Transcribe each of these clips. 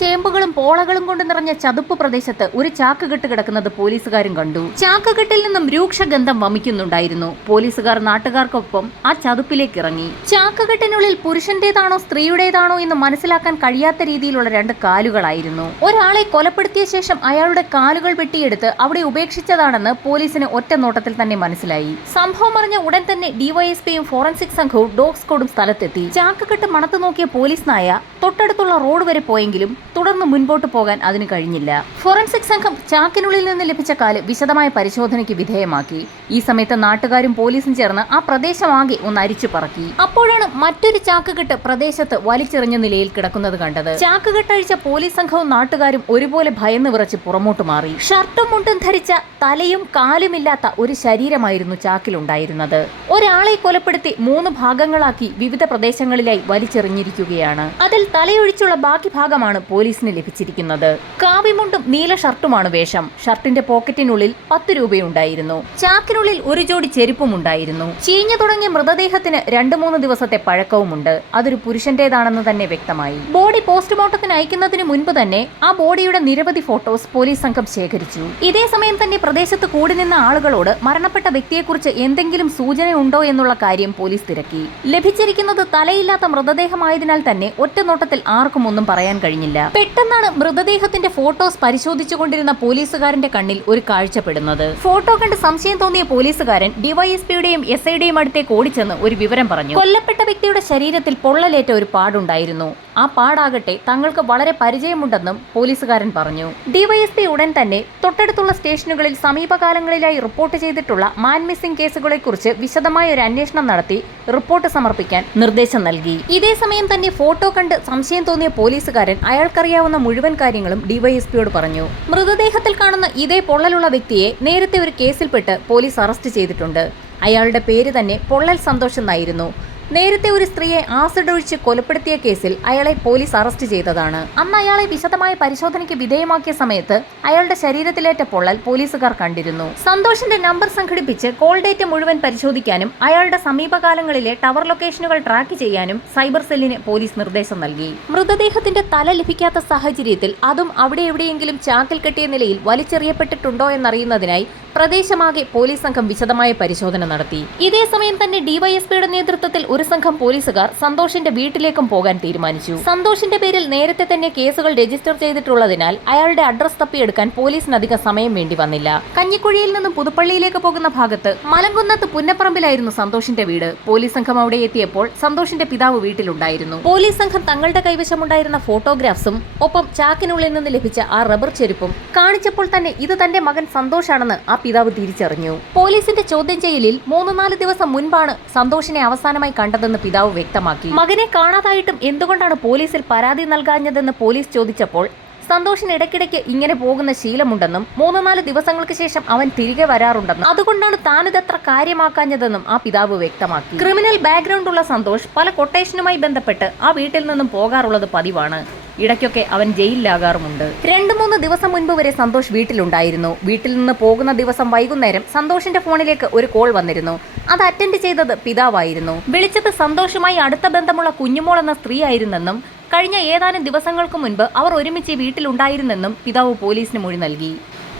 ചേമ്പുകളും പോളകളും കൊണ്ട് നിറഞ്ഞ ചതുപ്പ് പ്രദേശത്ത് ഒരു ചാക്കുകെട്ട് കിടക്കുന്നത് പോലീസുകാരും കണ്ടു. ചാക്കുകെട്ടിൽ നിന്നും രൂക്ഷഗന്ധം വമിക്കുന്നുണ്ടായിരുന്നു. പോലീസുകാർ നാട്ടുകാർക്കൊപ്പം ആ ചതുപ്പിലേക്ക് ഇറങ്ങി. ചാക്കുകെട്ടിനുള്ളിൽ പുരുഷന്റേതാണോ സ്ത്രീയുടേതാണോ എന്ന് മനസ്സിലാക്കാൻ കഴിയാത്ത രീതിയിലുള്ള രണ്ട് കാലുകളായിരുന്നു. ഒരാളെ കൊലപ്പെടുത്തിയ ശേഷം അയാളുടെ കാലുകൾ വെട്ടിയെടുത്ത് അവിടെ ഉപേക്ഷിച്ചതാണെന്ന് പോലീസിന് ഒറ്റ നോട്ടത്തിൽ തന്നെ മനസ്സിലായി. സംഭവം അറിഞ്ഞ ഉടൻ തന്നെ ഡിവൈഎസ്പിയും ഫോറൻസിക് സംഘവും ഡോഗ് സ്ക്വാഡും സ്ഥലത്തെത്തി. ചാക്കുകെട്ട് മണത്തു നോക്കിയ പോലീസ് നായ തൊട്ടടുത്തുള്ള റോഡ് വരെ പോയെങ്കിലും തുടർന്ന് മുൻപോട്ട് പോകാൻ അതിന് കഴിഞ്ഞില്ല. ഫോറൻസിക് സംഘം ചാക്കിനുള്ളിൽ നിന്ന് ലഭിച്ച കാല് വിശദമായ പരിശോധനയ്ക്ക് വിധേയമാക്കി. ഈ സമയത്ത് നാട്ടുകാരും പോലീസും ചേർന്ന് ആ പ്രദേശമാകെ ഒന്ന് അരിച്ചു പറക്കി. അപ്പോഴാണ് മറ്റൊരു ചാക്കുകെട്ട് പ്രദേശത്ത് വലിച്ചെറിഞ്ഞ നിലയിൽ കിടക്കുന്നത് കണ്ടത്. ചാക്കുകെട്ടഴിച്ച പോലീസ് സംഘവും നാട്ടുകാരും ഒരുപോലെ ഭയന്ന് വിറച്ച് പുറമോട്ട് മാറി. ഷർട്ടും മുണ്ടും ധരിച്ച തലയും കാലുമില്ലാത്ത ഒരു ശരീരമായിരുന്നു ചാക്കിലുണ്ടായിരുന്നത്. ഒരാളെ കൊലപ്പെടുത്തി 3 ഭാഗങ്ങളാക്കി വിവിധ പ്രദേശങ്ങളിലായി വലിച്ചെറിഞ്ഞിരിക്കുകയാണ്. അതിൽ തലയൊഴിച്ചുള്ള ബാക്കി ഭാഗമാണ് പോലീസിന് ലഭിച്ചിരിക്കുന്നത്. കാവിമുണ്ടും നീല ഷർട്ടുമാണ് വേഷം. ഷർട്ടിന്റെ പോക്കറ്റിനുള്ളിൽ 10 രൂപയുണ്ടായിരുന്നു. ചാക്കിനുള്ളിൽ ഒരു ജോഡി ചെരുപ്പും ഉണ്ടായിരുന്നു. ചീഞ്ഞു തുടങ്ങിയ മൃതദേഹത്തിന് 2-3 ദിവസത്തെ പഴക്കവുമുണ്ട്. അതൊരു പുരുഷന്റേതാണെന്ന് തന്നെ വ്യക്തമായി. ബോഡി പോസ്റ്റ്മോർട്ടത്തിന് അയക്കുന്നതിന് മുൻപ് തന്നെ ആ ബോഡിയുടെ നിരവധി ഫോട്ടോസ് പോലീസ് സംഘം ശേഖരിച്ചു. ഇതേ സമയം തന്നെ പ്രദേശത്ത് കൂടി നിന്ന ആളുകളോട് മരണപ്പെട്ട വ്യക്തിയെക്കുറിച്ച് എന്തെങ്കിലും സൂചനയുണ്ടോ എന്നുള്ള കാര്യം പോലീസ് തിരക്കി. ലഭിച്ചിരിക്കുന്നത് തലയില്ലാത്ത മൃതദേഹമായതിനാൽ തന്നെ ഒറ്റനോട്ടത്തിൽ ആർക്കും ഒന്നും പറയാൻ കഴിഞ്ഞില്ല. പെട്ടെന്നാണ് മൃതദേഹത്തിന്റെ ഫോട്ടോസ് പരിശോധിച്ചുകൊണ്ടിരുന്ന പോലീസുകാരന്റെ കണ്ണിൽ ഒരു കാഴ്ചപ്പെടുന്നത്. ഫോട്ടോ കണ്ട് സംശയം തോന്നിയ പോലീസുകാരൻ ഡിവൈഎസ്പിയുടെയും എസ്ഐയുടെയും അടുത്തേക്ക് ഓടിച്ചെന്ന് ഒരു വിവരം പറഞ്ഞു. കൊല്ലപ്പെട്ട വ്യക്തിയുടെ ശരീരത്തിൽ പൊള്ളലേറ്റ ഒരു പാടുണ്ടായിരുന്നു. ആ പാടാകട്ടെ തങ്ങൾക്ക് വളരെ പരിചയമുണ്ടെന്നും പോലീസുകാരൻ പറഞ്ഞു. ഡിവൈഎസ്പി ഉടൻ തന്നെ തൊട്ടടുത്തുള്ള സ്റ്റേഷനുകളിൽ സമീപകാലങ്ങളിലായി റിപ്പോർട്ട് ചെയ്തിട്ടുള്ള മാൻ മിസ്സിംഗ് കേസുകളെക്കുറിച്ച് വിശദമായ ഒരു അന്വേഷണം നടത്തി റിപ്പോർട്ട് സമർപ്പിക്കാൻ നിർദ്ദേശം നൽകി. ഇതേ സമയം തന്നെ ഫോട്ടോ കണ്ട് സംശയം തോന്നിയ പോലീസുകാരൻ അയാൾക്കറിയാവുന്ന മുഴുവൻ കാര്യങ്ങളും ഡിവൈഎസ്പിയോട് പറഞ്ഞു. മൃതദേഹത്തിൽ കാണുന്ന ഇതേ പൊള്ളലുള്ള വ്യക്തിയെ നേരത്തെ ഒരു കേസിൽപ്പെട്ട് പോലീസ് അറസ്റ്റ് ചെയ്തിട്ടുണ്ട്. അയാളുടെ പേര് തന്നെ പൊള്ളൽ സന്തോഷ് എന്നായിരുന്നു. നേരത്തെ ഒരു സ്ത്രീയെ ആസിഡ് ഒഴിച്ച് കൊലപ്പെടുത്തിയ കേസിൽ അയാളെ പോലീസ് അറസ്റ്റ് ചെയ്തതാണ്. അന്ന് അയാളെ വിശദമായ പരിശോധനയ്ക്ക് വിധേയമാക്കിയ സമയത്ത് അയാളുടെ ശരീരത്തിലേറ്റ പൊള്ളൽ പോലീസുകാർ കണ്ടിരുന്നു. സന്തോഷിന്റെ നമ്പർ സംഘടിപ്പിച്ച് കോൾ ഡേറ്റ മുഴുവൻ പരിശോധിക്കാനും അയാളുടെ സമീപകാലങ്ങളിലെ ടവർ ലൊക്കേഷനുകൾ ട്രാക്ക് ചെയ്യാനും സൈബർ സെല്ലിന് പോലീസ് നിർദ്ദേശം നൽകി. മൃതദേഹത്തിന്റെ തല ലഭിക്കാത്ത സാഹചര്യത്തിൽ അതും അവിടെ എവിടെയെങ്കിലും ചാക്കിൽ കെട്ടിയ നിലയിൽ വലിച്ചെറിയപ്പെട്ടിട്ടുണ്ടോ എന്നറിയുന്നതിനായി പ്രദേശമാകെ പോലീസ് സംഘം വിശദമായ പരിശോധന നടത്തി. ഇതേ സമയം തന്നെ ഡിവൈഎസ്പിയുടെ നേതൃത്വത്തിൽ ഒരു സംഘം പോലീസുകാർ സന്തോഷിന്റെ വീട്ടിലേക്കും പോകാൻ തീരുമാനിച്ചു. സന്തോഷിന്റെ പേരിൽ നേരത്തെ തന്നെ കേസുകൾ രജിസ്റ്റർ ചെയ്തിട്ടുള്ളതിനാൽ അയാളുടെ അഡ്രസ് തപ്പിയെടുക്കാൻ പോലീസിന് അധികം സമയം വേണ്ടി വന്നില്ല. കഞ്ഞിക്കുഴിയിൽ നിന്നും പുതുപ്പള്ളിയിലേക്ക് പോകുന്ന ഭാഗത്ത് മലങ്കുന്നത്ത് പുന്നപ്പറമ്പിലായിരുന്നു സന്തോഷിന്റെ വീട്. പോലീസ് സംഘം അവിടെ എത്തിയപ്പോൾ സന്തോഷിന്റെ പിതാവ് വീട്ടിലുണ്ടായിരുന്നു. പോലീസ് സംഘം തങ്ങളുടെ കൈവശമുണ്ടായിരുന്ന ഫോട്ടോഗ്രാഫ്സും ഒപ്പം ചാക്കിനുള്ളിൽ നിന്ന് ലഭിച്ച ആ റബ്ബർ ചെരുപ്പും കാണിച്ചപ്പോൾ തന്നെ ഇത് തന്റെ മകൻ സന്തോഷാണെന്ന് ആ പിതാവ് തിരിച്ചറിഞ്ഞു. പോലീസിന്റെ ചോദ്യം ചെയ്യലിൽ 3-4 ദിവസം മുൻപാണ് സന്തോഷിനെ അവസാനമായി കണ്ടതെന്ന് പിതാവ് വ്യക്തമാക്കി. മകനെ കാണാതായിട്ടും എന്തുകൊണ്ടാണ് പോലീസിൽ പരാതി നൽകാഞ്ഞതെന്ന് പോലീസ് ചോദിച്ചപ്പോൾ സന്തോഷിന് ഇടയ്ക്കിടയ്ക്ക് ഇങ്ങനെ പോകുന്ന ശീലമുണ്ടെന്നും 3-4 ദിവസങ്ങൾക്ക് ശേഷം അവൻ തിരികെ വരാറുണ്ടെന്നും അതുകൊണ്ടാണ് താനിതത്ര കാര്യമാക്കാഞ്ഞതെന്നും ആ പിതാവ് വ്യക്തമാക്കി. ക്രിമിനൽ ബാക്ക്ഗ്രൗണ്ട് ഉള്ള സന്തോഷ് പല കൊട്ടേഷനുമായി ബന്ധപ്പെട്ട് ആ വീട്ടിൽ നിന്നും പോകാറുള്ളത് പതിവാണ്. ഇടയ്ക്കൊക്കെ അവൻ ജയിലിലാകാറുമുണ്ട്. 2-3 ദിവസം മുൻപ് വരെ സന്തോഷ് വീട്ടിലുണ്ടായിരുന്നു. വീട്ടിൽ നിന്ന് പോകുന്ന ദിവസം വൈകുന്നേരം സന്തോഷിന്റെ ഫോണിലേക്ക് ഒരു കോൾ വന്നിരുന്നു. അത് അറ്റൻഡ് ചെയ്തത് പിതാവായിരുന്നു. വിളിച്ചത് സന്തോഷുമായി അടുത്ത ബന്ധമുള്ള കുഞ്ഞുമോൾ എന്ന സ്ത്രീ ആയിരുന്നെന്നും കഴിഞ്ഞ ഏതാനും ദിവസങ്ങൾക്ക് മുൻപ് അവർ ഒരുമിച്ച് വീട്ടിലുണ്ടായിരുന്നെന്നും പിതാവ് പോലീസിന് മൊഴി നൽകി.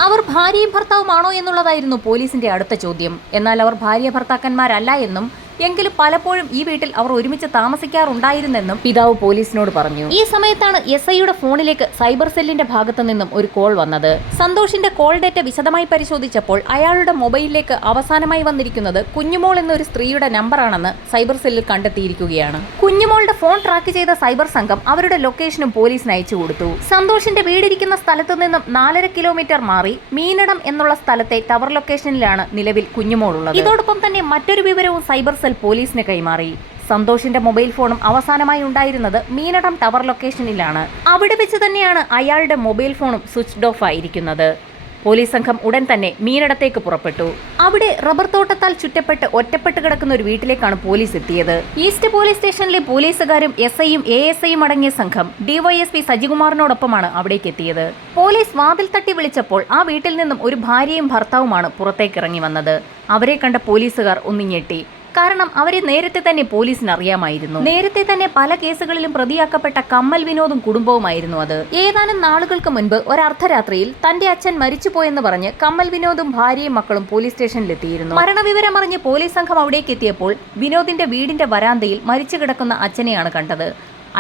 അവർ ഭാര്യയും ഭർത്താവുമാണോ എന്നുള്ളതായിരുന്നു പോലീസിന്റെ അടുത്ത ചോദ്യം. എന്നാൽ അവർ ഭാര്യ ഭർത്താക്കന്മാരല്ല എന്നും എങ്കിലും പലപ്പോഴും ഈ വീട്ടിൽ അവർ ഒരുമിച്ച് താമസിക്കാറുണ്ടായിരുന്നെന്നും പിതാവ് പോലീസിനോട് പറഞ്ഞു. ഈ സമയത്താണ് എസ്ഐയുടെ ഫോണിലേക്ക് സൈബർ സെല്ലിന്റെ ഭാഗത്തു നിന്നും ഒരു കോൾ വന്നത്. സന്തോഷിന്റെ കോൾ ഡേറ്റ വിശദമായി പരിശോധിച്ചപ്പോൾ അയാളുടെ മൊബൈലിലേക്ക് അവസാനമായി വന്നിരിക്കുന്നത് കുഞ്ഞുമോൾ എന്നൊരു സ്ത്രീയുടെ നമ്പറാണെന്ന് സൈബർ സെല്ലിൽ കണ്ടെത്തിയിരിക്കുകയാണ്. കുഞ്ഞുമോളുടെ ഫോൺ ട്രാക്ക് ചെയ്ത സൈബർ സംഘം അവരുടെ ലൊക്കേഷനും പോലീസിന് അയച്ചു കൊടുത്തു. സന്തോഷിന്റെ വീടിരിക്കുന്ന സ്ഥലത്തു നിന്നും 4.5 കിലോമീറ്റർ മാറി മീനടം എന്നുള്ള സ്ഥലത്തെ ടവർ ലൊക്കേഷനിലാണ് നിലവിൽ കുഞ്ഞുമോൾ ഉള്ളത്. ഇതോടൊപ്പം തന്നെ മറ്റൊരു വിവരവും സൈബർ സെൽ പോലീസിന് കൈമാറി. സന്തോഷിന്റെ മൊബൈൽ ഫോണും അവസാനമായി ഉണ്ടായിരുന്നത് മീനടം ടവർ ലൊക്കേഷനിലാണ്. അവിടെ വെച്ച് തന്നെയാണ് അയാളുടെ മൊബൈൽ ഫോണും സ്വിച്ച്ഡ് ഓഫ് ആയിരിക്കുന്നത്. പോലീസ് സംഘം ഉടൻ തന്നെ മീനടത്തേക്ക് പുറപ്പെട്ടു. അവിടെ റബ്ബർ തോട്ടത്താൽ ചുറ്റപ്പെട്ട് ഒറ്റപ്പെട്ട് കിടക്കുന്ന ഒരു വീട്ടിലേക്കാണ് പോലീസ് എത്തിയത്. ഈസ്റ്റ് പോലീസ് സ്റ്റേഷനിലെ പോലീസുകാരും എസ്ഐയും എഎസ്ഐയും അടങ്ങിയ സംഘം ഡിവൈഎസ്പി സജികുമാറിനോടൊപ്പമാണ് അവിടേക്ക് എത്തിയത്. പോലീസ് വാതിൽ തട്ടി വിളിച്ചപ്പോൾ ആ വീട്ടിൽ നിന്നും ഒരു ഭാര്യയും ഭർത്താവുമാണ് പുറത്തേക്ക് ഇറങ്ങി വന്നത്. അവരെ കണ്ട പോലീസുകാർ ഒന്ന് ഞെട്ടി. കാരണം അവരെ നേരത്തെ തന്നെ പോലീസിന് അറിയാമായിരുന്നു. നേരത്തെ തന്നെ പല കേസുകളിലും പ്രതിയാക്കപ്പെട്ട കമ്മൽ വിനോദും കുടുംബവുമായിരുന്നു അത്. ഏതാനും നാളുകൾക്ക് മുൻപ് ഒരർദ്ധരാത്രിയിൽ തന്റെ അച്ഛൻ മരിച്ചുപോയെന്ന് പറഞ്ഞ് കമ്മൽ വിനോദും ഭാര്യയും മക്കളും പോലീസ് സ്റ്റേഷനിലെത്തിയിരുന്നു. മരണവിവരം അറിഞ്ഞ് പോലീസ് സംഘം അവിടേക്ക് എത്തിയപ്പോൾ വിനോദിന്റെ വീടിന്റെ വരാന്തയിൽ മരിച്ചു കിടക്കുന്ന അച്ഛനെയാണ് കണ്ടത്.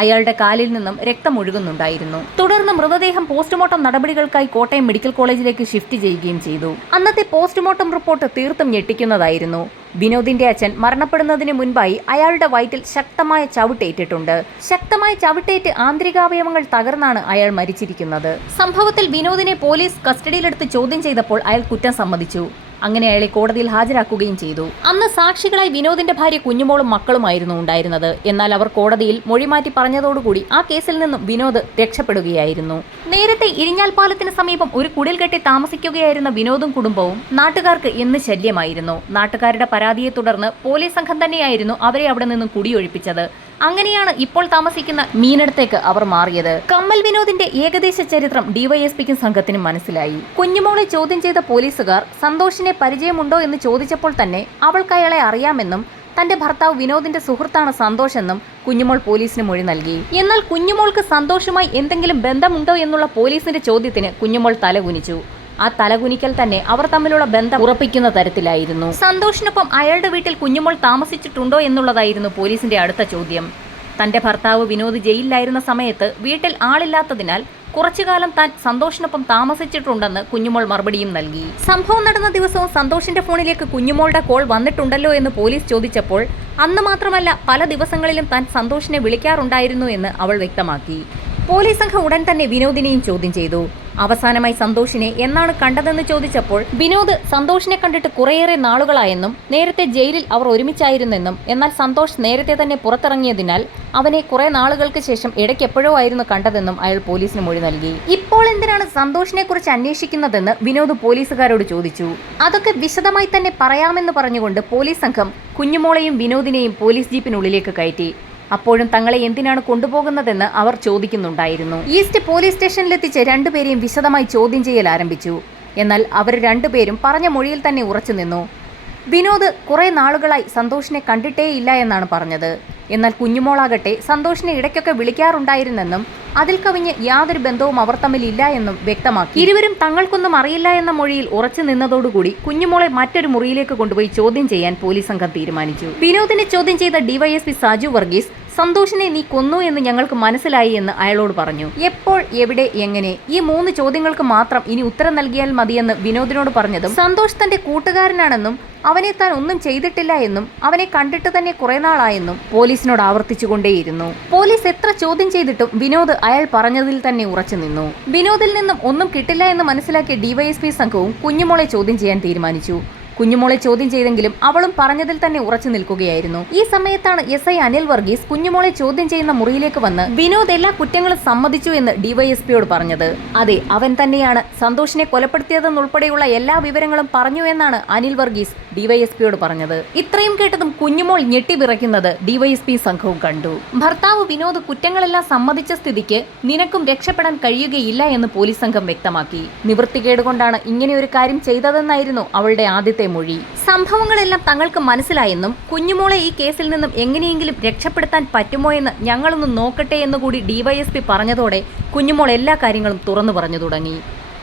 അയാളുടെ കാലിൽ നിന്നും രക്തം ഒഴുകുന്നുണ്ടായിരുന്നു. തുടർന്ന് മൃതദേഹം പോസ്റ്റ്മോർട്ടം നടപടികൾക്കായി കോട്ടയം മെഡിക്കൽ കോളേജിലേക്ക് ഷിഫ്റ്റ് ചെയ്യുകയും ചെയ്തു. അന്നത്തെ പോസ്റ്റ്മോർട്ടം റിപ്പോർട്ട് തീർത്തും ഞെട്ടിക്കുന്നതായിരുന്നു. വിനോദിന്റെ അച്ഛൻ മരണപ്പെടുന്നതിന് മുൻപായി അയാളുടെ വയറ്റിൽ ശക്തമായ ചവിട്ടേറ്റിട്ടുണ്ട്. ശക്തമായ ചവിട്ടേറ്റ് ആന്തരികാവയവങ്ങൾ തകർന്നാണ് അയാൾ മരിച്ചിരിക്കുന്നത്. സംഭവത്തിൽ വിനോദിനെ പോലീസ് കസ്റ്റഡിയിലെടുത്ത് ചോദ്യം ചെയ്തപ്പോൾ അയാൾ കുറ്റം സമ്മതിച്ചു. അങ്ങനെ അയാളെ കോടതിയിൽ ഹാജരാക്കുകയും ചെയ്തു. അന്ന് സാക്ഷികളായി വിനോദിന്റെ ഭാര്യ കുഞ്ഞുമോളും മക്കളുമായിരുന്നു ഉണ്ടായിരുന്നത്. എന്നാൽ അവർ കോടതിയിൽ മൊഴിമാറ്റി പറഞ്ഞതോടുകൂടി ആ കേസിൽ നിന്നും വിനോദ് രക്ഷപ്പെടുകയായിരുന്നു. നേരത്തെ ഇരിഞ്ഞാൽ പാലത്തിന് സമീപം ഒരു കുടിൽ കെട്ടി താമസിക്കുകയായിരുന്ന വിനോദും കുടുംബവും നാട്ടുകാർക്ക് എന്ന് ശല്യമായിരുന്നു. നാട്ടുകാരുടെ പരാതിയെ തുടർന്ന് പോലീസ് സംഘം തന്നെയായിരുന്നു അവരെ അവിടെ നിന്നും കുടിയൊഴിപ്പിച്ചത്. അങ്ങനെയാണ് ഇപ്പോൾ താമസിക്കുന്ന മീനടത്തേക്ക് അവർ മാറിയത്. കമ്മൽ വിനോദിന്റെ ഏകദേശ ചരിത്രം ഡിവൈഎസ്പിക്കും സംഘത്തിനും മനസ്സിലായി. കുഞ്ഞുമോളെ ചോദ്യം ചെയ്ത പോലീസുകാർ സന്തോഷിനെ പരിചയമുണ്ടോ എന്ന് ചോദിച്ചപ്പോൾ തന്നെ അവൾക്ക് അയാളെ അറിയാമെന്നും തന്റെ ഭർത്താവ് വിനോദിന്റെ സുഹൃത്താണ് സന്തോഷ് എന്നും കുഞ്ഞുമോൾ പോലീസിന് മൊഴി നൽകി. എന്നാൽ കുഞ്ഞുമോൾക്ക് സന്തോഷുമായി എന്തെങ്കിലും ബന്ധമുണ്ടോ എന്നുള്ള പോലീസിന്റെ ചോദ്യത്തിന് കുഞ്ഞുമോൾ തലകുനിച്ചു. ആ തലകുനിക്കൽ തന്നെ അവർ തമ്മിലുള്ള ബന്ധം ഉറപ്പിക്കുന്ന തരത്തിലായിരുന്നു. സന്തോഷിനൊപ്പം അയാളുടെ വീട്ടിൽ കുഞ്ഞുമോൾ താമസിച്ചിട്ടുണ്ടോ എന്നുള്ളതായിരുന്നു പോലീസിന്റെ അടുത്ത ചോദ്യം. തന്റെ ഭർത്താവ് വിനോദ് ജയിലിലായിരുന്ന സമയത്ത് വീട്ടിൽ ആളില്ലാത്തതിനാൽ കുറച്ചുകാലം താൻ സന്തോഷിനൊപ്പം താമസിച്ചിട്ടുണ്ടെന്ന് കുഞ്ഞുമോൾ മറുപടിയും നൽകി. സംഭവം നടന്ന ദിവസവും സന്തോഷിന്റെ ഫോണിലേക്ക് കുഞ്ഞുമോളുടെ കോൾ വന്നിട്ടുണ്ടല്ലോ എന്ന് പോലീസ് ചോദിച്ചപ്പോൾ അന്ന് മാത്രമല്ല പല ദിവസങ്ങളിലും താൻ സന്തോഷിനെ വിളിക്കാറുണ്ടായിരുന്നു എന്ന് അവൾ വ്യക്തമാക്കി. പോലീസ് സംഘം ഉടൻ തന്നെ വിനോദിനെയും ചോദ്യം ചെയ്തു. അവസാനമായി സന്തോഷിനെ എന്നാണ് കണ്ടതെന്ന് ചോദിച്ചപ്പോൾ വിനോദ് സന്തോഷിനെ കണ്ടിട്ട് കുറേയേറെ നാളുകളായെന്നും നേരത്തെ ജയിലിൽ അവർ ഒരുമിച്ചായിരുന്നെന്നും എന്നാൽ സന്തോഷ് നേരത്തെ തന്നെ പുറത്തിറങ്ങിയതിനാൽ അവനെ കുറെ നാളുകൾക്ക് ശേഷം ഇടയ്ക്ക് എപ്പോഴോ ആയിരുന്നു കണ്ടതെന്നും അയാൾ പോലീസിന് മൊഴി നൽകി. ഇപ്പോൾ എന്തിനാണ് സന്തോഷിനെ കുറിച്ച് അന്വേഷിക്കുന്നതെന്ന് വിനോദ് പോലീസുകാരോട് ചോദിച്ചു. അതൊക്കെ വിശദമായി തന്നെ പറയാമെന്ന് പറഞ്ഞുകൊണ്ട് പോലീസ് സംഘം കുഞ്ഞുമോളെയും വിനോദിനെയും പോലീസ് ജീപ്പിനുള്ളിലേക്ക് കയറ്റി. അപ്പോഴും തങ്ങളെ എന്തിനാണ് കൊണ്ടുപോകുന്നതെന്ന് അവർ ചോദിക്കുന്നുണ്ടായിരുന്നു. ഈസ്റ്റ് പോലീസ് സ്റ്റേഷനിലെത്തിച്ച് രണ്ടുപേരെയും വിശദമായി ചോദ്യം ചെയ്യൽ ആരംഭിച്ചു. എന്നാൽ അവർ രണ്ടുപേരും പറഞ്ഞ മൊഴിയിൽ തന്നെ ഉറച്ചു നിന്നു. വിനോദ് കുറെ നാളുകളായി സന്തോഷിനെ കണ്ടിട്ടേയില്ല എന്നാണ് പറഞ്ഞത്. എന്നാൽ കുഞ്ഞുമോളാകട്ടെ സന്തോഷിനെ ഇടയ്ക്കൊക്കെ വിളിക്കാറുണ്ടായിരുന്നെന്നും അതിൽ കവിഞ്ഞ് യാതൊരു ബന്ധവും അവർ തമ്മിൽ ഇല്ല എന്നും വ്യക്തമാക്കി. ഇരുവരും തങ്ങൾക്കൊന്നും അറിയില്ല എന്ന മൊഴിയിൽ ഉറച്ചു നിന്നതോടുകൂടി കുഞ്ഞുമോളെ മറ്റൊരു മുറിയിലേക്ക് കൊണ്ടുപോയി ചോദ്യം ചെയ്യാൻ പോലീസ് സംഘം തീരുമാനിച്ചു. വിനോദിനെ ചോദ്യം ചെയ്ത ഡിവൈഎസ്പി സാജു വർഗീസ് സന്തോഷിനെ നീ കൊന്നു എന്ന് ഞങ്ങൾക്ക് മനസ്സിലായി എന്ന് അയാളോട് പറഞ്ഞു. എപ്പോൾ, എവിടെ, എങ്ങനെ ഈ 3 ചോദ്യങ്ങൾക്ക് മാത്രം ഇനി ഉത്തരം നൽകിയാൽ മതിയെന്ന് വിനോദിനോട് പറഞ്ഞതും സന്തോഷ് തന്റെ കൂട്ടുകാരനാണെന്നും അവനെ താൻ ഒന്നും ചെയ്തിട്ടില്ല എന്നും അവനെ കണ്ടിട്ട് തന്നെ കുറെ നാളായെന്നും പോലീസിനോട് ആവർത്തിച്ചുകൊണ്ടേയിരുന്നു. പോലീസ് എത്ര ചോദ്യം ചെയ്തിട്ടും വിനോദ് അയാൾ പറഞ്ഞതിൽ തന്നെ ഉറച്ചു നിന്നു. വിനോദിൽ നിന്നും ഒന്നും കിട്ടില്ല എന്ന് മനസ്സിലാക്കിയ ഡിവൈഎസ്പി സംഘവും കുഞ്ഞുമോളെ ചോദ്യം ചെയ്യാൻ തീരുമാനിച്ചു. കുഞ്ഞുമോളെ ചോദ്യം ചെയ്തെങ്കിലും അവളും പറഞ്ഞതിൽ തന്നെ ഉറച്ചു നിൽക്കുകയായിരുന്നു. ഈ സമയത്താണ് SI അനിൽ വർഗീസ് കുഞ്ഞുമോളെ ചോദ്യം ചെയ്യുന്ന മുറിയിലേക്ക് വന്ന് വിനോദ് എല്ലാ കുറ്റങ്ങളും സമ്മതിച്ചു എന്ന് ഡിവൈഎസ്പിയോട് പറഞ്ഞത്. അതെ, അവൻ തന്നെയാണ് സന്തോഷിനെ കൊലപ്പെടുത്തിയതെന്നുൾപ്പെടെയുള്ള എല്ലാ വിവരങ്ങളും പറഞ്ഞു എന്നാണ് അനിൽ വർഗീസ് ഡിവൈഎസ്പിയോട് പറഞ്ഞത്. ഇത്രയും കേട്ടതും കുഞ്ഞുമോൾ ഞെട്ടിവിറയ്ക്കുന്നത് ഡിവൈഎസ്പി സംഘവും കണ്ടു. ഭർത്താവ് വിനോദ് കുറ്റങ്ങളെല്ലാം സമ്മതിച്ച സ്ഥിതിക്ക് നിനക്കും രക്ഷപ്പെടാൻ കഴിയുകയില്ല എന്ന് പോലീസ് സംഘം വ്യക്തമാക്കി. നിവൃത്തികേടുകൊണ്ടാണ് ഇങ്ങനെയൊരു കാര്യം ചെയ്തതെന്നായിരുന്നു അവളുടെ ആദ്യത്തെ മൊഴി. സംഭവങ്ങളെല്ലാം തങ്ങൾക്ക് മനസ്സിലായെന്നും കുഞ്ഞുമോളെ ഈ കേസിൽ നിന്നും എങ്ങനെയെങ്കിലും രക്ഷപ്പെടുത്താൻ പറ്റുമോ എന്ന് ഞങ്ങളൊന്ന് നോക്കട്ടെ എന്നുകൂടി ഡിവൈഎസ്പി പറഞ്ഞതോടെ കുഞ്ഞുമോൾ എല്ലാ കാര്യങ്ങളും തുറന്നു പറഞ്ഞു തുടങ്ങി.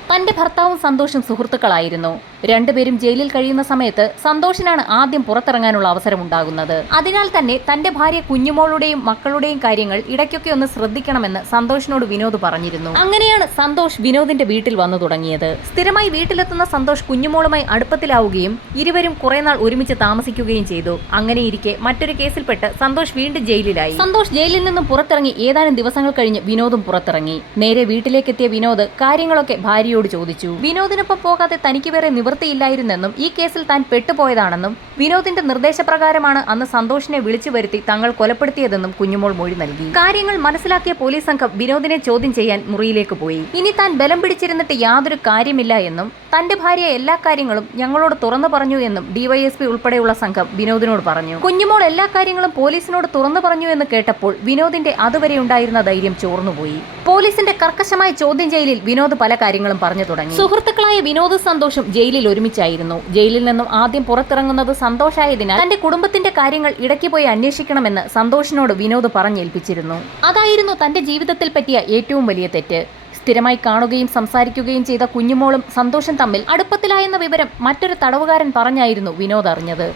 തന്റെ ഭർത്താവും സന്തോഷും സുഹൃത്തുക്കളായിരുന്നു. രണ്ടുപേരും ജയിലിൽ കഴിയുന്ന സമയത്ത് സന്തോഷിനാണ് ആദ്യം പുറത്തിറങ്ങാനുള്ള അവസരം ഉണ്ടാകുന്നത്. അതിനാൽ തന്നെ തന്റെ ഭാര്യ കുഞ്ഞുമോളുടെയും മക്കളുടെയും കാര്യങ്ങൾ ഇടയ്ക്കൊക്കെ ഒന്ന് ശ്രദ്ധിക്കണമെന്ന് സന്തോഷിനോട് വിനോദ് പറഞ്ഞിരുന്നു. അങ്ങനെയാണ് സന്തോഷ് വിനോദിന്റെ വീട്ടിൽ വന്നു തുടങ്ങിയത്. സ്ഥിരമായി വീട്ടിലെത്തുന്ന സന്തോഷ് കുഞ്ഞുമോളുമായി അടുപ്പത്തിലാവുകയും ഇരുവരും കുറെ നാൾ ഒരുമിച്ച് താമസിക്കുകയും ചെയ്തു. അങ്ങനെയിരിക്കെ മറ്റൊരു കേസിൽപ്പെട്ട് സന്തോഷ് വീണ്ടും ജയിലിലായി. സന്തോഷ് ജയിലിൽ നിന്നും പുറത്തിറങ്ങി ഏതാനും ദിവസങ്ങൾ കഴിഞ്ഞ് വിനോദും പുറത്തിറങ്ങി. നേരെ വീട്ടിലേക്കെത്തിയ വിനോദ് കാര്യങ്ങളൊക്കെ ഭാര്യയോട് ചോദിച്ചു. വിനോദിനൊപ്പം പോകാതെ തനിക്ക് വേറെ നിവൃത്തിയില്ലായിരുന്നെന്നും ഈ കേസിൽ താൻ പെട്ടുപോയതാണെന്നും വിനോദിന്റെ നിർദ്ദേശപ്രകാരമാണ് അന്ന് സന്തോഷിനെ വിളിച്ചു വരുത്തി തങ്ങൾ കൊലപ്പെടുത്തിയതെന്നും കുഞ്ഞുമോൾ മൊഴി നൽകി. കാര്യങ്ങൾ മനസ്സിലാക്കിയ പോലീസ് സംഘം വിനോദിനെ ചോദ്യം ചെയ്യാൻ മുറിയിലേക്ക് പോയി. ഇനി താൻ ബലം പിടിച്ചിരുന്നിട്ട് യാതൊരു കാര്യമില്ല എന്നും തന്റെ ഭാര്യ എല്ലാ കാര്യങ്ങളും ഞങ്ങളോട് തുറന്നു പറഞ്ഞു എന്നും ഡിവൈഎസ്പി ഉൾപ്പെടെയുള്ള സംഘം വിനോദിനോട് പറഞ്ഞു. കുഞ്ഞുമോൾ എല്ലാ കാര്യങ്ങളും പോലീസിനോട് തുറന്നു പറഞ്ഞു എന്ന് കേട്ടപ്പോൾ വിനോദിന്റെ അതുവരെ ഉണ്ടായിരുന്ന ധൈര്യം ചോർന്നുപോയി. പോലീസിന്റെ കർക്കശമായ ചോദ്യം ചെയ്യലിൽ വിനോദ് പല കാര്യങ്ങളും പറഞ്ഞു തുടങ്ങി. സുഹൃത്തുക്കളായ വിനോദ് സന്തോഷും ജയിലിൽ ഒരുമിച്ചായിരുന്നു. ജയിലിൽ നിന്നും ആദ്യം പുറത്തിറങ്ങുന്നത് സന്തോഷായതിനാൽ തന്റെ കുടുംബത്തിന്റെ കാര്യങ്ങൾ ഇടയ്ക്ക് പോയി അന്വേഷിക്കണമെന്ന് സന്തോഷിനോട് വിനോദ് പറഞ്ഞേൽപ്പിച്ചിരുന്നു. അതായിരുന്നു തന്റെ ജീവിതത്തിൽ പറ്റിയ ഏറ്റവും വലിയ തെറ്റ്. സ്ഥിരമായി കാണുകയും സംസാരിക്കുകയും ചെയ്ത കുഞ്ഞുമോളും സന്തോഷം തമ്മിൽ അടുപ്പത്തിലായെന്ന വിവരം മറ്റൊരു തടവുകാരൻ പറഞ്ഞായിരുന്നു വിനോദ് അറിഞ്ഞത്.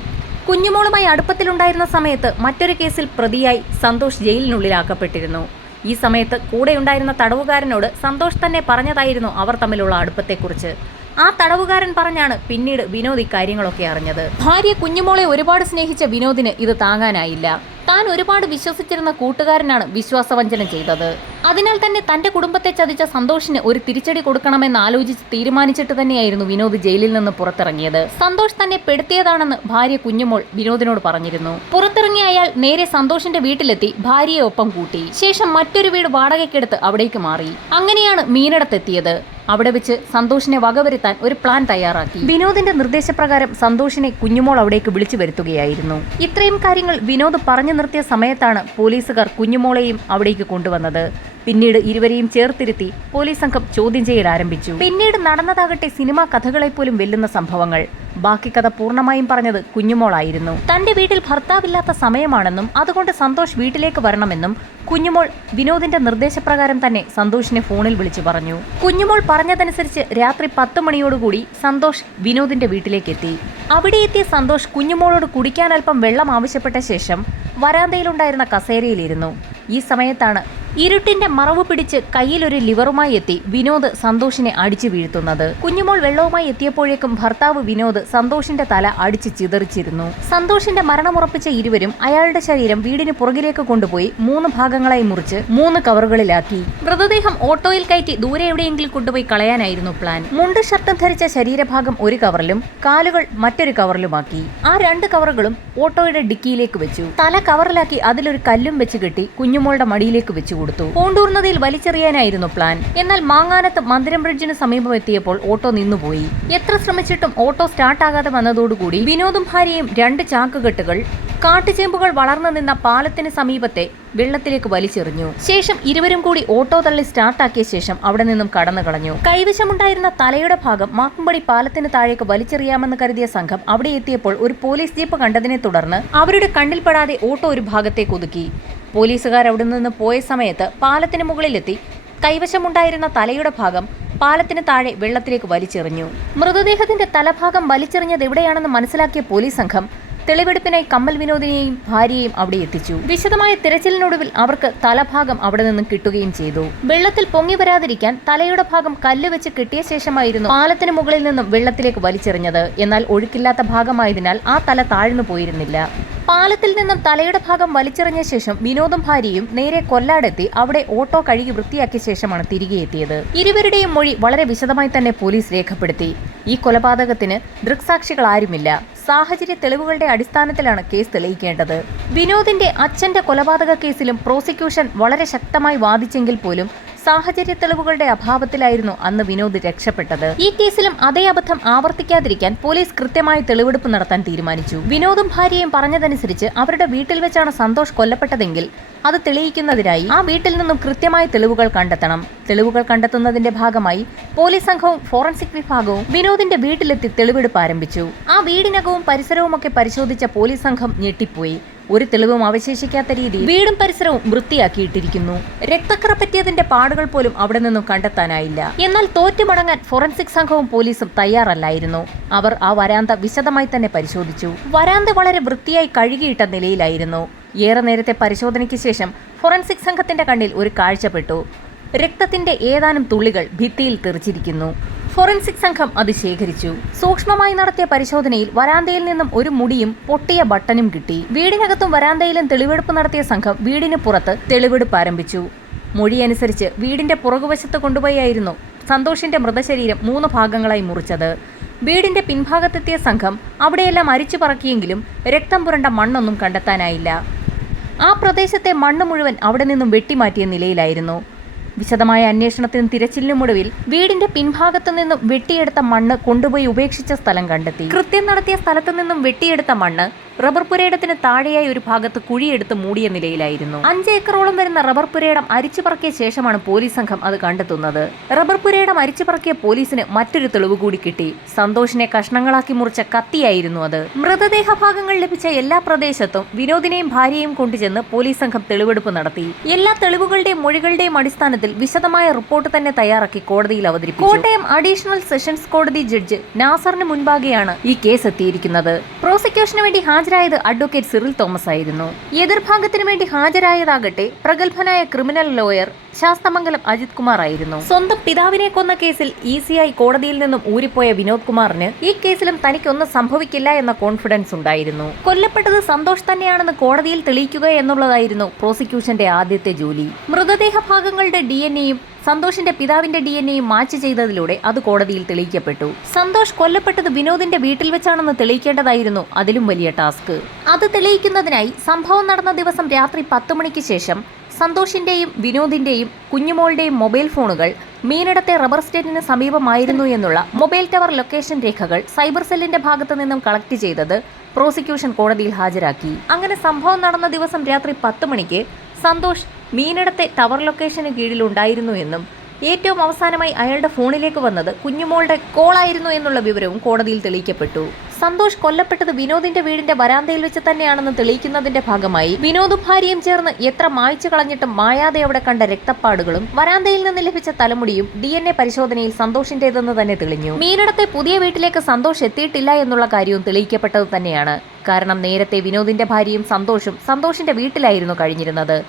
കുഞ്ഞുമോളുമായി അടുപ്പത്തിലുണ്ടായിരുന്ന സമയത്ത് മറ്റൊരു കേസിൽ പ്രതിയായി സന്തോഷ് ജയിലിനുള്ളിലാക്കപ്പെട്ടിരുന്നു. ഈ സമയത്ത് കൂടെയുണ്ടായിരുന്ന തടവുകാരനോട് സന്തോഷ് തന്നെ പറഞ്ഞതായിരുന്നു അവർ തമ്മിലുള്ള അടുപ്പത്തെക്കുറിച്ച്. ആ തടവുകാരൻ പറഞ്ഞാണ് പിന്നീട് വിനോദ് ഇക്കാര്യങ്ങളൊക്കെ അറിഞ്ഞത്. ഭാര്യ കുഞ്ഞുമോളെ ഒരുപാട് സ്നേഹിച്ച വിനോദിന് ഇത് താങ്ങാനായില്ല. താൻ ഒരുപാട് വിശ്വസിച്ചിരുന്ന കൂട്ടുകാരനാണ് വിശ്വാസവഞ്ചന ചെയ്തത്. അതിനാൽ തന്നെ തന്റെ കുടുംബത്തെ ചതിച്ച സന്തോഷിന് ഒരു തിരിച്ചടി കൊടുക്കണമെന്ന് ആലോചിച്ച് തീരുമാനിച്ചിട്ട് തന്നെയായിരുന്നു വിനോദ് ജയിലിൽ നിന്ന് പുറത്തിറങ്ങിയത്. സന്തോഷ് തന്നെ പെടുത്തിയതാണെന്ന് ഭാര്യ കുഞ്ഞുമോൾ വിനോദിനോട് പറഞ്ഞിരുന്നു. പുറത്തിറങ്ങിയ അയാൾ നേരെ സന്തോഷിന്റെ വീട്ടിലെത്തി ഭാര്യയെ ഒപ്പം കൂട്ടി. ശേഷം മറ്റൊരു വീട് വാടകയ്ക്കെടുത്ത് അവിടേക്ക് മാറി. അങ്ങനെയാണ് മീനടത്തെത്തിയത്. അവിടെ വെച്ച് സന്തോഷിനെ വകവരുത്താൻ ഒരു പ്ലാൻ തയ്യാറാക്കി. വിനോദിന്റെ നിർദ്ദേശപ്രകാരം സന്തോഷിനെ കുഞ്ഞുമോൾ അവിടേക്ക് വിളിച്ചു വരുത്തുകയായിരുന്നു. ഇത്രയും കാര്യങ്ങൾ വിനോദ് പറഞ്ഞു നിർത്തിയ സമയത്താണ് പോലീസുകാർ കുഞ്ഞുമോളെയും അവിടേക്ക് കൊണ്ടുവന്നത്. പിന്നീട് ഇരുവരെയും ചേർത്തിരുത്തി പോലീസ് സംഘം ചോദ്യം ചെയ്യൽ ആരംഭിച്ചു. പിന്നീട് നടന്നതാകട്ടെ സിനിമാ കഥകളെ പോലും വെല്ലുന്ന സംഭവങ്ങൾ. ബാക്കി കഥ പൂർണ്ണമായും പറഞ്ഞത് കുഞ്ഞുമോളായിരുന്നു. തന്റെ വീട്ടിൽ ഭർത്താവില്ലാത്ത സമയമാണെന്നും അതുകൊണ്ട് സന്തോഷ് വീട്ടിലേക്ക് വരണമെന്നും കുഞ്ഞുമോൾ വിനോദിന്റെ നിർദ്ദേശപ്രകാരം തന്നെ സന്തോഷിനെ ഫോണിൽ വിളിച്ചു പറഞ്ഞു. കുഞ്ഞുമോൾ പറഞ്ഞതനുസരിച്ച് രാത്രി 10 മണിയോടുകൂടി സന്തോഷ് വിനോദിന്റെ വീട്ടിലേക്ക് എത്തി. അവിടെ എത്തിയ സന്തോഷ് കുഞ്ഞുമോളോട് കുടിക്കാൻ അല്പം വെള്ളം ആവശ്യപ്പെട്ട ശേഷം വരാന്തയിലുണ്ടായിരുന്ന കസേരയിലിരുന്നു. ഈ സമയത്താണ് ഇരുട്ടിന്റെ മറവ് പിടിച്ച് കയ്യിലൊരു ലിവറുമായി എത്തി വിനോദ് സന്തോഷിനെ അടിച്ചു വീഴ്ത്തുന്നത്. കുഞ്ഞുമോൾ വെള്ളവുമായി എത്തിയപ്പോഴേക്കും ഭർത്താവ് വിനോദ് സന്തോഷിന്റെ തല അടിച്ച് ചിതറിച്ചിരുന്നു. സന്തോഷിന്റെ മരണമുറപ്പിച്ച ഇരുവരും അയാളുടെ ശരീരം വീടിന് പുറകിലേക്ക് കൊണ്ടുപോയി 3 ഭാഗങ്ങളായി മുറിച്ച് 3 കവറുകളിലാക്കി. മൃതദേഹം ഓട്ടോയിൽ കയറ്റി ദൂരെ എവിടെയെങ്കിലും കൊണ്ടുപോയി കളയാനായിരുന്നു പ്ലാൻ. മുണ്ട് ഷർട്ടും ധരിച്ച ശരീരഭാഗം ഒരു കവറിലും കാലുകൾ മറ്റൊരു കവറിലുമാക്കി. ആ 2 കവറുകളും ഓട്ടോയുടെ ഡിക്കിയിലേക്ക് വെച്ചു. തല കവറിലാക്കി അതിലൊരു കല്ലും വെച്ച് കെട്ടി കുഞ്ഞുമോളുടെ മടിയിലേക്ക് വെച്ചു കൊടുത്തു. പൂണ്ടൂർന്നതിൽ വലിച്ചെറിയാനായിരുന്നു പ്ലാൻ. എന്നാൽ മാങ്ങാനത്ത് മന്ദിരം ബ്രിഡ്ജിന് സമീപം എത്തിയപ്പോൾ ഓട്ടോ നിന്നുപോയി. എത്ര ശ്രമിച്ചിട്ടും ഓട്ടോ സ്റ്റാർട്ടാകാതെ വന്നതോടുകൂടി വിനോദും ഭാര്യയും 2 ചാക്കുകെട്ടുകൾ കാട്ടുചേമ്പുകൾ വളർന്നു നിന്ന പാലത്തിന് സമീപത്തെ വെള്ളത്തിലേക്ക് വലിച്ചെറിഞ്ഞു. ശേഷം ഇരുവരും കൂടി ഓട്ടോ തള്ളി സ്റ്റാർട്ടാക്കിയ ശേഷം അവിടെ നിന്നും കടന്നു കളഞ്ഞു. കൈവശമുണ്ടായിരുന്ന തലയുടെ ഭാഗം മാക്കുംപടി പാലത്തിന് താഴേക്ക് വലിച്ചെറിയാമെന്ന് കരുതിയ സംഘം അവിടെ എത്തിയപ്പോൾ ഒരു പോലീസ് ജീപ്പ് കണ്ടതിനെ തുടർന്ന് അവരുടെ കണ്ണിൽപ്പെടാതെ ഓട്ടോ ഒരു ഭാഗത്തേക്ക് ഒതുക്കി. പോലീസുകാർ അവിടെ നിന്ന് പോയ സമയത്ത് പാലത്തിന് മുകളിലെത്തി കൈവശമുണ്ടായിരുന്ന തലയുടെ ഭാഗം പാലത്തിന് താഴെ വെള്ളത്തിലേക്ക് വലിച്ചെറിഞ്ഞു. മൃതദേഹത്തിന്റെ തലഭാഗം വലിച്ചെറിഞ്ഞത് എവിടെയാണെന്ന് മനസ്സിലാക്കിയ പോലീസ് സംഘം തെളിവെടുപ്പിനായി കമ്മൽ വിനോദിനെയും ഭാര്യയെയും അവിടെ എത്തിച്ചു. വിശദമായ തിരച്ചിലിനൊടുവിൽ അവർക്ക് തലഭാഗം അവിടെ നിന്നും കിട്ടുകയും ചെയ്തു. വെള്ളത്തിൽ പൊങ്ങി വരാതിരിക്കാൻ തലയുടെ ഭാഗം കല്ല് വെച്ച് കെട്ടിയ ശേഷമായിരുന്നു പാലത്തിന് മുകളിൽ നിന്നും വെള്ളത്തിലേക്ക് വലിച്ചെറിഞ്ഞത്. എന്നാൽ ഒഴുക്കില്ലാത്ത ഭാഗമായതിനാൽ ആ തല താഴ്ന്നു പോയിരുന്നില്ല. പാലത്തിൽ നിന്നും തലയുടെ ഭാഗം വലിച്ചെറിഞ്ഞ ശേഷം വിനോദും ഭാര്യയും നേരെ കൊല്ലാടെത്തി അവിടെ ഓട്ടോ കഴുകി വൃത്തിയാക്കിയ ശേഷമാണ് തിരികെ എത്തിയത്. ഇരുവരുടെയും മൊഴി വളരെ വിശദമായി തന്നെ പോലീസ് രേഖപ്പെടുത്തി. ഈ കൊലപാതകത്തിന് ദൃക്സാക്ഷികൾ ആരുമില്ല. സാഹചര്യ തെളിവുകളുടെ അടിസ്ഥാനത്തിലാണ് കേസ് തെളിയിക്കേണ്ടത്. വിനോദിന്റെ അച്ഛന്റെ കൊലപാതക കേസിലും പ്രോസിക്യൂഷൻ വളരെ ശക്തമായി വാദിച്ചെങ്കിൽ പോലും സാഹചര്യ തെളിവുകളുടെ അഭാവത്തിലായിരുന്നു അന്ന് വിനോദ് രക്ഷപ്പെട്ടത്. ഈ കേസിലും അതേ അബദ്ധം ആവർത്തിക്കാതിരിക്കാൻ പോലീസ് കൃത്യമായി തെളിവെടുപ്പ് നടത്താൻ തീരുമാനിച്ചു. വിനോദും ഭാര്യയും പറഞ്ഞതനുസരിച്ച് അവരുടെ വീട്ടിൽ വെച്ചാണ് സന്തോഷ് കൊല്ലപ്പെട്ടതെങ്കിൽ അത് തെളിയിക്കുന്നതിനായി ആ വീട്ടിൽ നിന്നും കൃത്യമായ തെളിവുകൾ കണ്ടെത്തണം. തെളിവുകൾ കണ്ടെത്തുന്നതിന്റെ ഭാഗമായി പോലീസ് സംഘവും ഫോറൻസിക് വിഭാഗവും വിനോദിന്റെ വീട്ടിലെത്തി തെളിവെടുപ്പ് ആരംഭിച്ചു. ആ വീടിനകവും പരിസരവുമൊക്കെ പരിശോധിച്ച പോലീസ് സംഘം ഞെട്ടിപ്പോയി. ഒരു തെളിവും അവശേഷിക്കാത്ത രീതിയിൽ വീടും പരിസരവും വൃത്തിയാക്കിയിട്ടിരിക്കുന്നു. രക്തക്കറ പറ്റിയതിന്റെ പാടുകൾ പോലും അവിടെ നിന്നും കണ്ടെത്താനായില്ല. എന്നാൽ തോറ്റുമടങ്ങാൻ ഫോറൻസിക് സംഘവും പോലീസും തയ്യാറല്ലായിരുന്നു. അവർ ആ വരാന്ത വിശദമായി തന്നെ പരിശോധിച്ചു. വരാന്ത വളരെ വൃത്തിയായി കഴുകിയിട്ട നിലയിലായിരുന്നു. ഏറെ നേരത്തെ പരിശോധനയ്ക്ക് ശേഷം ഫോറൻസിക് സംഘത്തിന്റെ കണ്ണിൽ ഒരു കാഴ്ചപ്പെട്ടു. രക്തത്തിന്റെ ഏതാനും തുള്ളികൾ ഭിത്തിയിൽ തെറിച്ചിരിക്കുന്നു. ഫോറൻസിക് സംഘം അത് ശേഖരിച്ചു. സൂക്ഷ്മമായി നടത്തിയ പരിശോധനയിൽ വരാന്തയിൽ നിന്നും ഒരു മുടിയും പൊട്ടിയ ബട്ടനും കിട്ടി. വീടിനകത്തും വരാന്തയിലും തെളിവെടുപ്പ് നടത്തിയ സംഘം വീടിന് പുറത്ത് തെളിവെടുപ്പ് ആരംഭിച്ചു. മൊഴിയനുസരിച്ച് വീടിന്റെ പുറകുവശത്ത് കൊണ്ടുപോയായിരുന്നു സന്തോഷിന്റെ മൃതശരീരം 3 ഭാഗങ്ങളായി മുറിച്ചത്. വീടിന്റെ പിൻഭാഗത്തെത്തിയ സംഘം അവിടെയെല്ലാം അരിച്ചു പറക്കിയെങ്കിലും രക്തം പുരണ്ട മണ്ണൊന്നും കണ്ടെത്താനായില്ല. ആ പ്രദേശത്തെ മണ്ണ് മുഴുവൻ അവിടെ നിന്നും വെട്ടിമാറ്റിയ നിലയിലായിരുന്നു. വിശദമായ അന്വേഷണത്തിനും തിരച്ചിലിനുമൊടുവിൽ വീടിന്റെ പിൻഭാഗത്തു നിന്നും വെട്ടിയെടുത്ത മണ്ണ് കൊണ്ടുപോയി ഉപേക്ഷിച്ച സ്ഥലം കണ്ടെത്തി. കൃത്യം നടത്തിയ സ്ഥലത്തു നിന്നും വെട്ടിയെടുത്ത മണ്ണ് റബ്ബർ പുരയിടത്തിന് താഴെയായി ഒരു ഭാഗത്ത് കുഴിയെടുത്ത് മൂടിയ നിലയിലായിരുന്നു. 5 ഏക്കറോളം വരുന്ന റബ്ബർ പുരയിടം അരിച്ചു പറക്കിയ ശേഷമാണ് പോലീസ് സംഘം അത് കണ്ടെത്തുന്നത്. റബ്ബർ പുരയിടം അരിച്ചു പറക്കിയ പോലീസിന് മറ്റൊരു തെളിവ് കൂടി കിട്ടി. സന്തോഷിനെ കഷ്ണങ്ങളാക്കി മുറിച്ച കത്തിയായിരുന്നു അത്. മൃതദേഹ ഭാഗങ്ങൾ ലഭിച്ച എല്ലാ പ്രദേശത്തും വിനോദിനെയും ഭാര്യയെയും കൊണ്ടുചെന്ന് പോലീസ് സംഘം തെളിവെടുപ്പ് നടത്തി. എല്ലാ തെളിവുകളുടെയും മൊഴികളുടെയും അടിസ്ഥാനത്തിൽ വിശദമായ റിപ്പോർട്ട് തന്നെ തയ്യാറാക്കി കോടതിയിൽ അവതരിപ്പിച്ചു. കോട്ടയം അഡീഷണൽ സെഷൻസ് കോടതി ജഡ്ജ് നാസറിന് മുൻപാകെയാണ് ഈ കേസ് എത്തിയിരിക്കുന്നത്. പ്രോസിക്യൂഷന് വേണ്ടി ഹാജരായത് അഡ്വക്കേറ്റ് സിറിൽ തോമസ് ആയിരുന്നു. എതിർഭാഗത്തിനു വേണ്ടി ഹാജരായതാകട്ടെ പ്രഗത്ഭനായ ക്രിമിനൽ ലോയർ ശാസ്തമംഗലം അജിത് കുമാർ ആയിരുന്നു. സ്വന്തം പിതാവിനെ കൊന്ന കേസിൽ ഈസിയായി കോടതിയിൽ നിന്നും ഊരിപ്പോയ വിനോദ് കുമാറിന് ഈ കേസിലും തനിക്കൊന്നും സംഭവിക്കില്ല എന്ന കോൺഫിഡൻസ് ഉണ്ടായിരുന്നു. കൊല്ലപ്പെട്ടത് സന്തോഷ് തന്നെയാണെന്ന് കോടതിയിൽ തെളിയിക്കുക എന്നുള്ളതായിരുന്നു പ്രോസിക്യൂഷന്റെ ആദ്യത്തെ ജോലി. മൃതദേഹ ഭാഗങ്ങളുടെ DNA-യും സന്തോഷിന്റെ പിതാവിന്റെ DNA-യും മാച്ച് ചെയ്തതിലൂടെ അത് കോടതിയിൽ തെളിയിക്കപ്പെട്ടു. സന്തോഷ് കൊല്ലപ്പെട്ടത് വിനോദിന്റെ വീട്ടിൽ വെച്ചാണെന്ന് തെളിയിക്കേണ്ടതായിരുന്നു അതിലും വലിയ ടാസ്ക്. അത് തെളിയിക്കുന്നതിനായി സംഭവം നടന്ന ദിവസം രാത്രി 10 മണിക്ക് ശേഷം സന്തോഷിന്റെയും വിനോദിന്റെയും കുഞ്ഞുമോളുടെയും മൊബൈൽ ഫോണുകൾ മീനടത്തെ റബ്ബർ എസ്റ്റേറ്റിന് സമീപമായിരുന്നു എന്നുള്ള മൊബൈൽ ടവർ ലൊക്കേഷൻ രേഖകൾ സൈബർ സെല്ലിന്റെ ഭാഗത്തു നിന്നും കളക്ട് ചെയ്തത് പ്രോസിക്യൂഷൻ കോടതിയിൽ ഹാജരാക്കി. അങ്ങനെ സംഭവം നടന്ന ദിവസം രാത്രി 10 മണിക്ക് സന്തോഷ് മീനടത്തെ ടവർ ലൊക്കേഷന് കീഴിലുണ്ടായിരുന്നു എന്നും ഏറ്റവും അവസാനമായി അയാളുടെ ഫോണിലേക്ക് വന്നത് കുഞ്ഞുമോളുടെ കോളായിരുന്നു എന്നുള്ള വിവരവും കോടതിയിൽ തെളിയിക്കപ്പെട്ടു. സന്തോഷ് കൊല്ലപ്പെട്ടത് വിനോദിന്റെ വീടിന്റെ വരാന്തയിൽ വെച്ച് തന്നെയാണെന്ന് തെളിയിക്കുന്നതിന്റെ ഭാഗമായി വിനോദും ഭാര്യയും ചേർന്ന് എത്ര മായ്ച്ചു കളഞ്ഞിട്ടും മായാതെ അവിടെ കണ്ട രക്തപ്പാടുകളും വരാന്തയിൽ നിന്ന് ലഭിച്ച തലമുടിയും DNA പരിശോധനയിൽ സന്തോഷിന്റേതെന്ന് തന്നെ തെളിഞ്ഞു. മീനടത്തെ പുതിയ വീട്ടിലേക്ക് സന്തോഷ് എത്തിയിട്ടില്ല എന്നുള്ള കാര്യവും തെളിയിക്കപ്പെട്ടത് തന്നെയാണ്. കാരണം നേരത്തെ വിനോദിന്റെ ഭാര്യയും സന്തോഷിന്റെ വീട്ടിലായിരുന്നു കഴിഞ്ഞിരുന്നത്.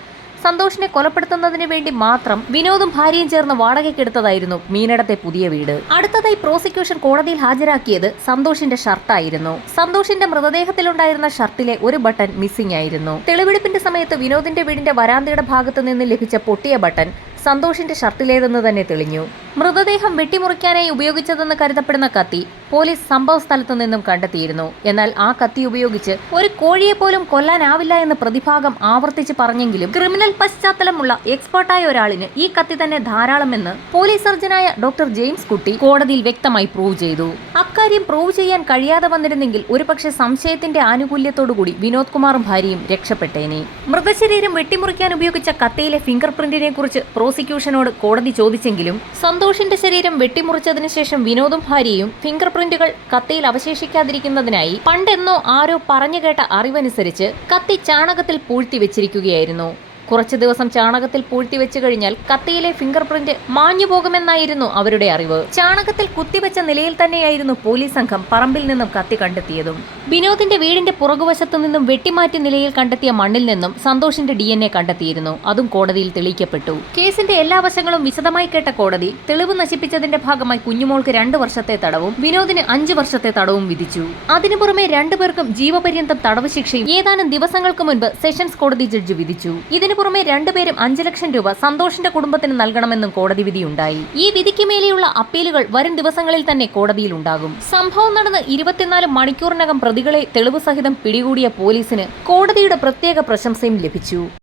സന്തോഷിനെ കൊലപ്പെടുത്തുന്നതിന് വേണ്ടി മാത്രം വിനോദും ഭാര്യയും ചേർന്ന് വാടകയ്ക്കെടുത്തതായിരുന്നു മീനടത്തെ പുതിയ വീട്. അടുത്തതായി പ്രോസിക്യൂഷൻ കോടതിയിൽ ഹാജരാക്കിയത് സന്തോഷിന്റെ ഷർട്ടായിരുന്നു. സന്തോഷിന്റെ മൃതദേഹത്തിലുണ്ടായിരുന്ന ഷർട്ടിലെ ഒരു ബട്ടൺ മിസ്സിംഗ് ആയിരുന്നു. തെളിവെടുപ്പിന്റെ സമയത്ത് വിനോദിന്റെ വീടിന്റെ വരാന്തയുടെ ഭാഗത്ത് നിന്ന് ലഭിച്ച പൊട്ടിയ ബട്ടൺ സന്തോഷിന്റെ ഷർട്ടിലേതെന്ന് തന്നെ തെളിഞ്ഞു. മൃതദേഹം വെട്ടിമുറിക്കാനായി ഉപയോഗിച്ചതെന്ന് കരുതപ്പെടുന്ന കത്തി പോലീസ് സംഭവ സ്ഥലത്തു നിന്നും കണ്ടെത്തിയിരുന്നു. എന്നാൽ ആ കത്തി ഉപയോഗിച്ച് ഒരു കോഴിയെ പോലും കൊല്ലാനാവില്ല എന്ന് പ്രതിഭാഗം ആവർത്തിച്ച് പറഞ്ഞെങ്കിലും ക്രിമിനൽ പശ്ചാത്തലമുള്ള എക്സ്പേർട്ടായ ഒരാളിന് ഈ കത്തി തന്നെ ധാരാളമെന്ന് പോലീസ് സർജനായ ഡോക്ടർ ജെയിംസ് കുട്ടി കോടതിയിൽ വ്യക്തമായി പ്രൂവ് ചെയ്തു. അക്കാര്യം പ്രൂവ് ചെയ്യാൻ കഴിയാതെ വന്നിരുന്നെങ്കിൽ ഒരുപക്ഷെ സംശയത്തിന്റെ ആനുകൂല്യത്തോടുകൂടി വിനോദ് കുമാറും ഭാര്യയും രക്ഷപ്പെട്ടേനെ. മൃതശരീരം വെട്ടിമുറിക്കാൻ ഉപയോഗിച്ച കത്തിയിലെ ഫിംഗർ പ്രിന്റിനെ കുറിച്ച് പ്രോസിക്യൂഷനോട് കോടതി ചോദിച്ചെങ്കിലും സന്തോഷിന്റെ ശരീരം വെട്ടിമുറിച്ചതിനു ശേഷം വിനോദും ഭാര്യയും ഫിംഗർ പ്രിന്റുകൾ കത്തിയിൽ അവശേഷിക്കാതിരിക്കുന്നതിനായി പണ്ടെന്നോ ആരോ പറഞ്ഞു കേട്ട അറിവനുസരിച്ച് കത്തി ചാണകത്തിൽ പൂഴ്ത്തി വെച്ചിരിക്കുകയായിരുന്നു. കുറച്ചു ദിവസം ചാണകത്തിൽ പൂഴ്ത്തി വെച്ചു കഴിഞ്ഞാൽ കത്തിയിലെ ഫിംഗർ പ്രിന്റ് മാഞ്ഞു പോകുമെന്നായിരുന്നു അവരുടെ അറിവ്. ചാണകത്തിൽ കുത്തിവെച്ച നിലയിൽ തന്നെയായിരുന്നു പോലീസ് സംഘം പറമ്പിൽ നിന്നും കത്തി കണ്ടെത്തിയതും. വിനോദിന്റെ വീടിന്റെ പുറകുവശത്തു നിന്നും വെട്ടിമാറ്റിയ നിലയിൽ കണ്ടെത്തിയ മണ്ണിൽ നിന്നും സന്തോഷിന്റെ DNA കണ്ടെത്തിയിരുന്നു. അതും കോടതിയിൽ തെളിയിക്കപ്പെട്ടു. കേസിന്റെ എല്ലാ വശങ്ങളും വിശദമായി കേട്ട കോടതി തെളിവ് നശിപ്പിച്ചതിന്റെ ഭാഗമായി കുഞ്ഞുമോൾക്ക് 2 വർഷത്തെ തടവും വിനോദിന് 5 വർഷത്തെ തടവും വിധിച്ചു. അതിനു പുറമെ 2 പേർക്കും ജീവപര്യന്തം തടവ് ശിക്ഷയും ഏതാനും ദിവസങ്ങൾക്ക് മുൻപ് സെഷൻസ് കോടതി ജഡ്ജി വിധിച്ചു. ഇതിനു പുറമെ 2 പേരും 5 ലക്ഷം രൂപ സന്തോഷിന്റെ കുടുംബത്തിന് നൽകണമെന്നും കോടതി വിധിയുണ്ടായി. ഈ വിധിക്ക് മേലെയുള്ള അപ്പീലുകൾ വരും ദിവസങ്ങളിൽ തന്നെ കോടതിയിൽ ഉണ്ടാകും. സംഭവം നടന്ന് 24 മണിക്കൂറിനകം പ്രതികളെ തെളിവ് സഹിതം പിടികൂടിയ പോലീസിന് കോടതിയുടെ പ്രത്യേക പ്രശംസയും ലഭിച്ചു.